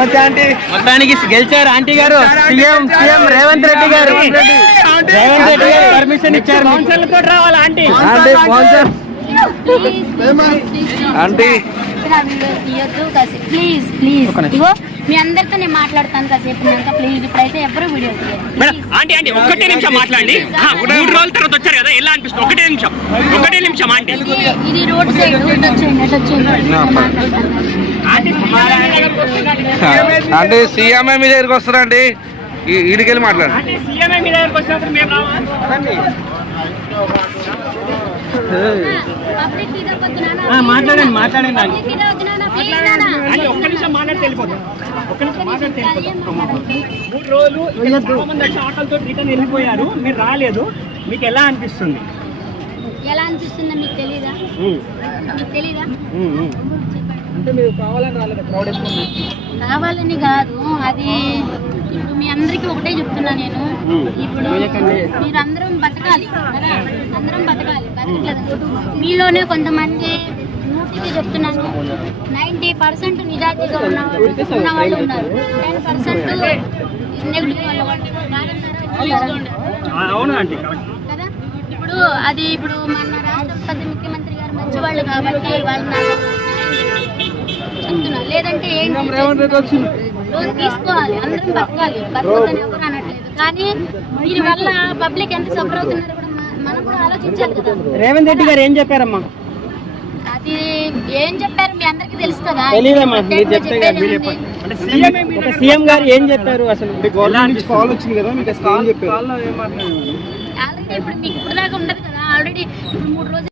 మొత్తానికి గెలిచారు ఆంటీ గారు. సీఎం రేవంత్ రెడ్డి గారు పర్మిషన్ ఇచ్చారు. రావాలి ఆంటీ. ఆంటీ ప్లీజ్ ప్లీజ్ ఇగో మీ అందరితో నేను మాట్లాడతాను కాసేపు ప్లీజ్. ఇప్పుడైతే ఎవరు వీడియో ఆంటీ ఆంటీ ఒక్కటే నిమిషం మాట్లాడండి. 3 రోజుల తర్వాత వచ్చారు కదా, ఎలా అనిపిస్తుంది? ఒకటే నిమిషం ఆంటీ. ఇది రోడ్ సైడ్ అంటే సీఎంఏ మీ దగ్గరికి వస్తారండి, ఈడికెళ్ళి మాట్లాడండి. మాట్లాడండి ఒక్క నిమిషం మాట్లాడితే వెళ్ళిపోతాం. 3 రోజులు చాలా మంది వచ్చి ఆటోలతో రిటర్న్ వెళ్ళిపోయారు, మీరు రాలేదు. మీకు ఎలా అనిపిస్తుంది? మీకు తెలీదా? అంటే మీరు కావాలని రాలేదు, క్రౌడ్ కావాలని కాదు. అది ఇప్పుడు మీ అందరికి ఒకటే చెప్తున్నా నేను. ఇప్పుడు మీరందరం బతకాలి కదా, అందరం బతకలేదు. మీలోనే కొంతమంది నూటికి చెప్తున్నాను 90% నిజాయితీగా ఉన్న వాళ్ళు ఉన్నారు, 10% నెగిటివ్ వాళ్ళు కదా. ఇప్పుడు మన రాష్ట్ర ముఖ్యమంత్రి గారు మంచి వాళ్ళు కాబట్టి వాళ్ళు చెప్తున్నా. లేదంటే ఏంటి, లోన్ తీసుకోవాలి, అందరం బతకాలి, బతకదని ఎవరు అనట్లేదు. కానీ దీని వల్ల పబ్లిక్ ఎంత సఫర్ అవుతున్నారు కూడా మనం కూడా ఆలోచించాలి కదా. రేవంత్ రెడ్డి గారు ఏం చెప్పారమ్మా? అది ఏం చెప్పారు మీ అందరికి తెలుసు కదా. సీఎం గారు ఏం చెప్పారు అసలు? ఆల్రెడీ ఇప్పుడు మీకు ఇప్పుడు దాకా ఉండదు కదా. ఆల్రెడీ 3 రోజులు